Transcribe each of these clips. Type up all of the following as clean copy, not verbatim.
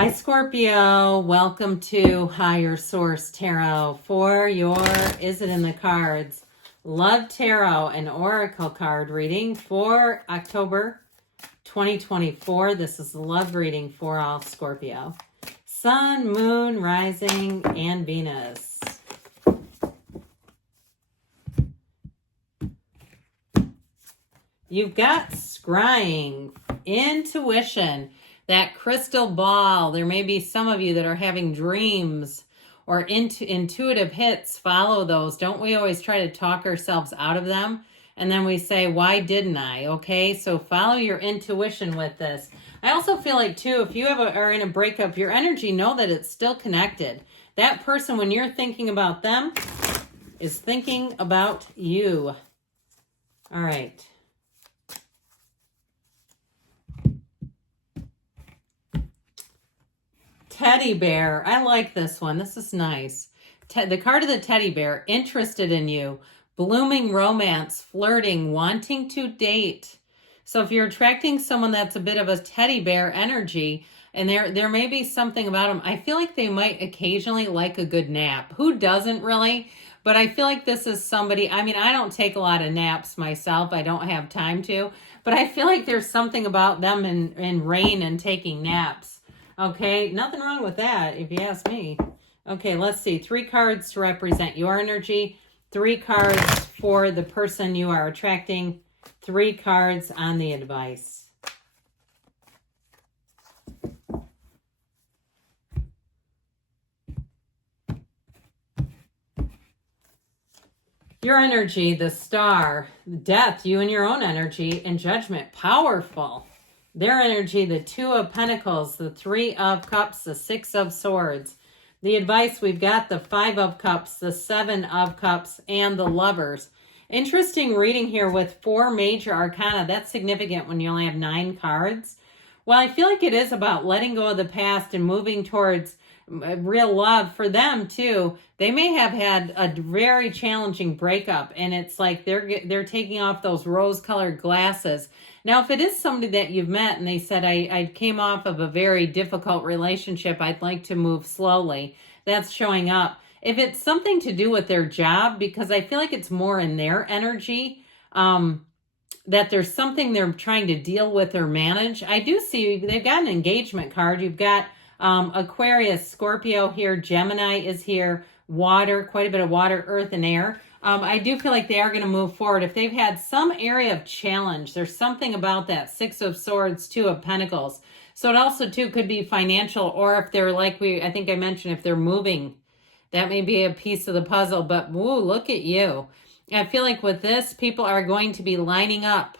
Hi, Scorpio. Welcome to Higher Source Tarot for your Is It in the Cards? Love Tarot and Oracle card reading for October 2024. This is the love reading for all Scorpio. Sun, Moon, Rising, and Venus. You've got scrying, intuition, that crystal ball. There may be some of you that are having dreams or intuitive hits. Follow those. Don't we always try to talk ourselves out of them? And then we say, why didn't I? Okay, so follow your intuition with this. I also feel like, too, if you are in a breakup, your energy, know that it's still connected. That person, when you're thinking about them, is thinking about you. All right. Teddy bear. I like this one. This is nice. The card of the teddy bear, interested in you, blooming romance, flirting, wanting to date. So if you're attracting someone that's a bit of a teddy bear energy, and there may be something about them, I feel like they might occasionally like a good nap. Who doesn't really? But I feel like this is somebody, I mean, I don't take a lot of naps myself. I don't have time to. But I feel like there's something about them in rain and taking naps. Okay, nothing wrong with that, if you ask me. Okay, let's see. 3 cards to represent your energy. 3 cards for the person you are attracting. 3 cards on the advice. Your energy, the star, death, you and your own energy, and judgment, powerful. Their energy, the 2 of Pentacles, the 3 of Cups, the 6 of Swords. The advice, we've got the 5 of Cups, the 7 of Cups, and the Lovers. Interesting reading here with 4 major arcana. That's significant when you only have 9 cards. Well, I feel like it is about letting go of the past and moving towards real love for them too. They may have had a very challenging breakup, and it's like they're taking off those rose-colored glasses. Now, if it is somebody that you've met and they said, I came off of a very difficult relationship, I'd like to move slowly, that's showing up. If it's something to do with their job, because I feel like it's more in their energy, that there's something they're trying to deal with or manage. I do see they've got an engagement card. You've got Aquarius, Scorpio here, Gemini is here, water, quite a bit of water, earth, and air. I do feel like they are going to move forward. If they've had some area of challenge, there's something about that 6 of Swords, 2 of Pentacles. So it also, too, could be financial, or if they're like I think I mentioned, if they're moving, that may be a piece of the puzzle. But, woo, look at you. I feel like with this, people are going to be lining up.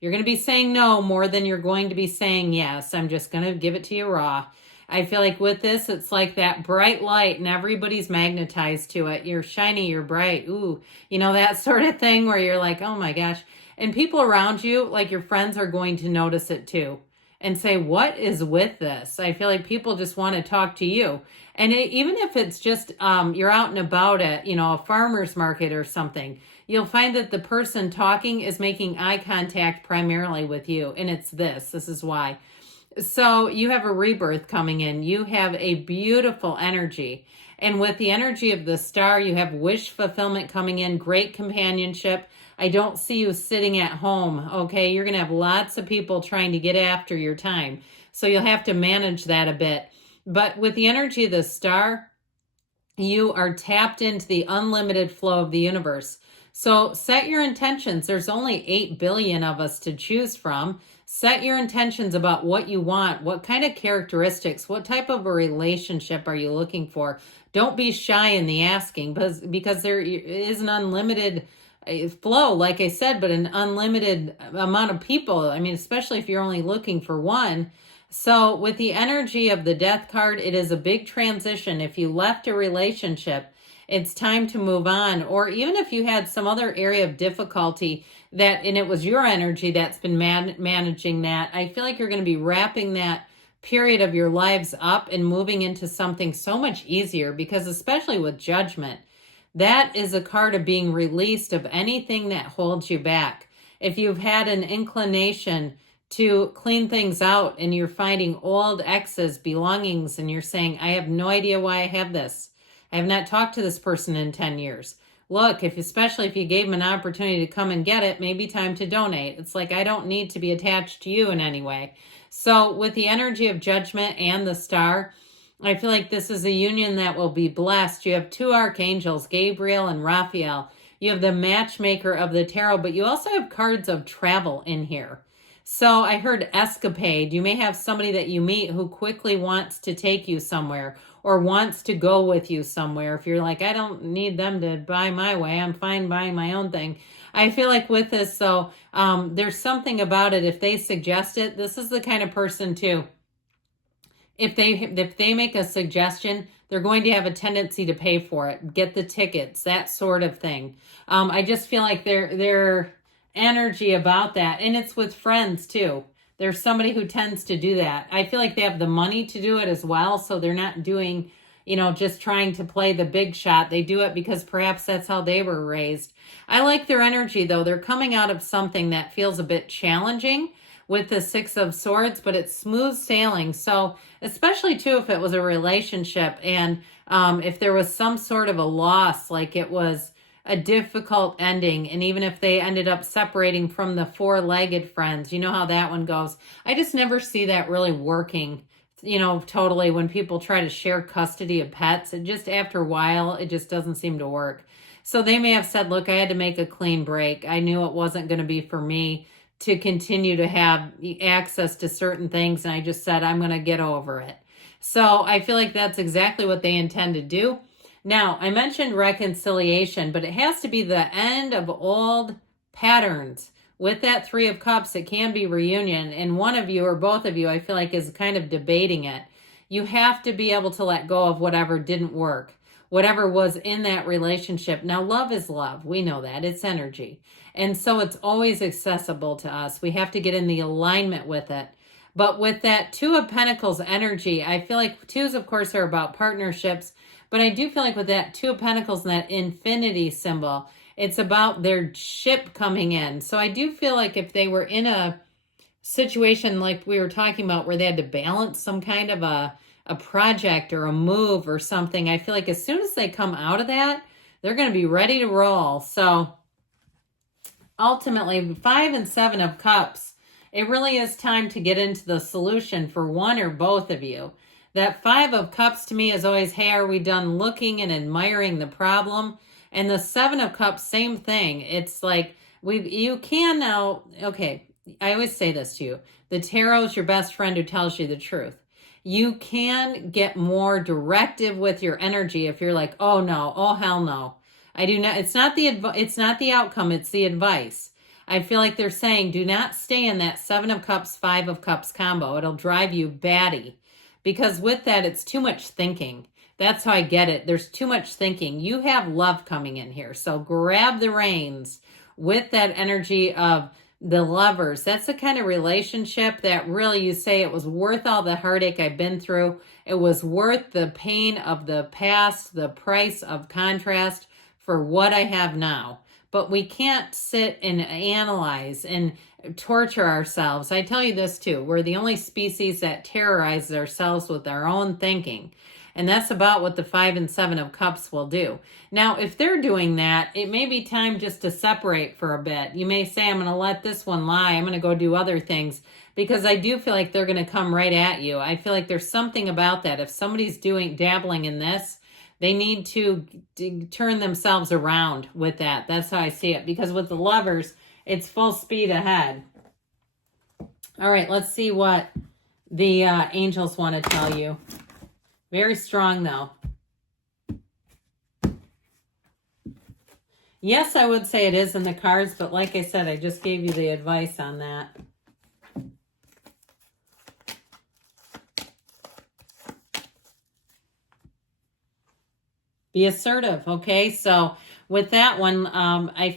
You're going to be saying no more than you're going to be saying yes. I'm just going to give it to you raw. I feel like with this, it's like that bright light and everybody's magnetized to it. You're shiny, you're bright. Ooh, you know, that sort of thing where you're like, oh my gosh. And people around you, like your friends, are going to notice it too and say, what is with this? I feel like people just want to talk to you. And even if it's just you're out and about at, you know, a farmer's market or something, you'll find that the person talking is making eye contact primarily with you. And it's this. This is why. So you have a rebirth coming in. You have a beautiful energy. And with the energy of the star, you have wish fulfillment coming in, great companionship. I don't see you sitting at home, okay? You're going to have lots of people trying to get after your time. So you'll have to manage that a bit. But with the energy of the star, you are tapped into the unlimited flow of the universe. So set your intentions. There's only 8 billion of us to choose from. Set your intentions about what you want, what kind of characteristics, what type of a relationship are you looking for. Don't be shy in the asking, because there is an unlimited flow, like I said, but an unlimited amount of people. I mean, especially if you're only looking for one. So with the energy of the death card, it is a big transition. If you left a relationship, it's time to move on. Or even if you had some other area of difficulty and it was your energy that's been managing that, I feel like you're going to be wrapping that period of your lives up and moving into something so much easier, because especially with judgment, that is a card of being released of anything that holds you back. If you've had an inclination to clean things out, and you're finding old exes, belongings, and you're saying, I have no idea why I have this. I have not talked to this person in 10 years. Look, especially if you gave them an opportunity to come and get it, maybe time to donate. It's like, I don't need to be attached to you in any way. So with the energy of Judgment and the Star, I feel like this is a union that will be blessed. You have two archangels, Gabriel and Raphael. You have the matchmaker of the tarot, but you also have cards of travel in here. So I heard escapade. You may have somebody that you meet who quickly wants to take you somewhere or wants to go with you somewhere. If you're like, I don't need them to buy my way, I'm fine buying my own thing. I feel like with this, so there's something about it. If they suggest it, this is the kind of person too. If they make a suggestion, they're going to have a tendency to pay for it, get the tickets, that sort of thing. I just feel like they're energy about that. And it's with friends too. There's somebody who tends to do that. I feel like they have the money to do it as well. So they're not doing, just trying to play the big shot. They do it because perhaps that's how they were raised. I like their energy though. They're coming out of something that feels a bit challenging with the Six of Swords, but it's smooth sailing. So especially too, if it was a relationship and if there was some sort of a loss, like it was a difficult ending, and even if they ended up separating from the four-legged friends, you know how that one goes. I just never see that really working, totally when people try to share custody of pets. It just, after a while, it just doesn't seem to work. So they may have said, look, I had to make a clean break. I knew it wasn't going to be for me to continue to have access to certain things, and I just said, I'm going to get over it. So I feel like that's exactly what they intend to do. Now, I mentioned reconciliation, but it has to be the end of old patterns. With that Three of Cups, it can be reunion, and one of you or both of you, I feel like, is kind of debating it. You have to be able to let go of whatever didn't work, whatever was in that relationship. Now, love is love. We know that. It's energy. And so it's always accessible to us. We have to get in the alignment with it. But with that Two of Pentacles energy, I feel like twos, of course, are about partnerships. But I do feel like with that Two of Pentacles and that infinity symbol, it's about their ship coming in. So I do feel like if they were in a situation like we were talking about where they had to balance some kind of a project or a move or something, I feel like as soon as they come out of that, they're going to be ready to roll. So ultimately, 5 and 7 of Cups, it really is time to get into the solution for one or both of you. That 5 of Cups to me is always, hey, are we done looking and admiring the problem? And the 7 of Cups, same thing. It's like, you can now, okay, I always say this to you. The tarot is your best friend who tells you the truth. You can get more directive with your energy if you're like, oh no, oh hell no. I do not, it's not the outcome, it's the advice. I feel like they're saying, do not stay in that 7 of Cups, 5 of Cups combo. It'll drive you batty. Because with that, it's too much thinking. That's how I get it. There's too much thinking. You have love coming in here. So grab the reins with that energy of the Lovers. That's the kind of relationship that really you say it was worth all the heartache I've been through. It was worth the pain of the past, the price of contrast for what I have now. But we can't sit and analyze and torture ourselves. I tell you this too, we're the only species that terrorizes ourselves with our own thinking. And that's about what the 5 and 7 of Cups will do. Now, if they're doing that, it may be time just to separate for a bit. You may say, I'm going to let this one lie. I'm going to go do other things. Because I do feel like they're going to come right at you. I feel like there's something about that. If somebody's dabbling in this, they need to turn themselves around with that. That's how I see it. Because with the Lovers, it's full speed ahead. All right, let's see what the angels want to tell you. Very strong, though. Yes, I would say it is in the cards, but like I said, I just gave you the advice on that. Be assertive, okay? So with that one, I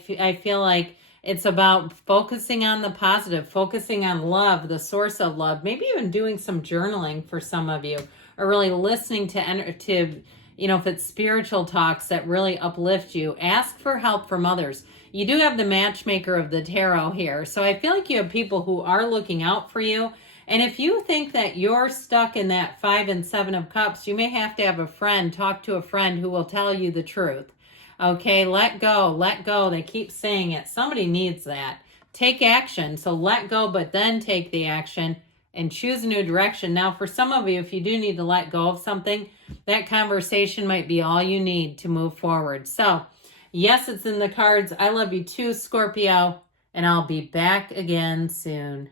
feel like it's about focusing on the positive, focusing on love, the source of love, maybe even doing some journaling for some of you, or really listening to You know, if it's spiritual talks that really uplift you, ask for help from others. You do have the matchmaker of the tarot here. So I feel like you have people who are looking out for you. And if you think that you're stuck in that 5 and 7 of cups, you may have to have a friend, talk to a friend who will tell you the truth. Okay, let go, let go. They keep saying it. Somebody needs that. Take action. So let go, but then take the action and choose a new direction. Now, for some of you, if you do need to let go of something, that conversation might be all you need to move forward. So, yes, it's in the cards. I love you too, Scorpio, and I'll be back again soon.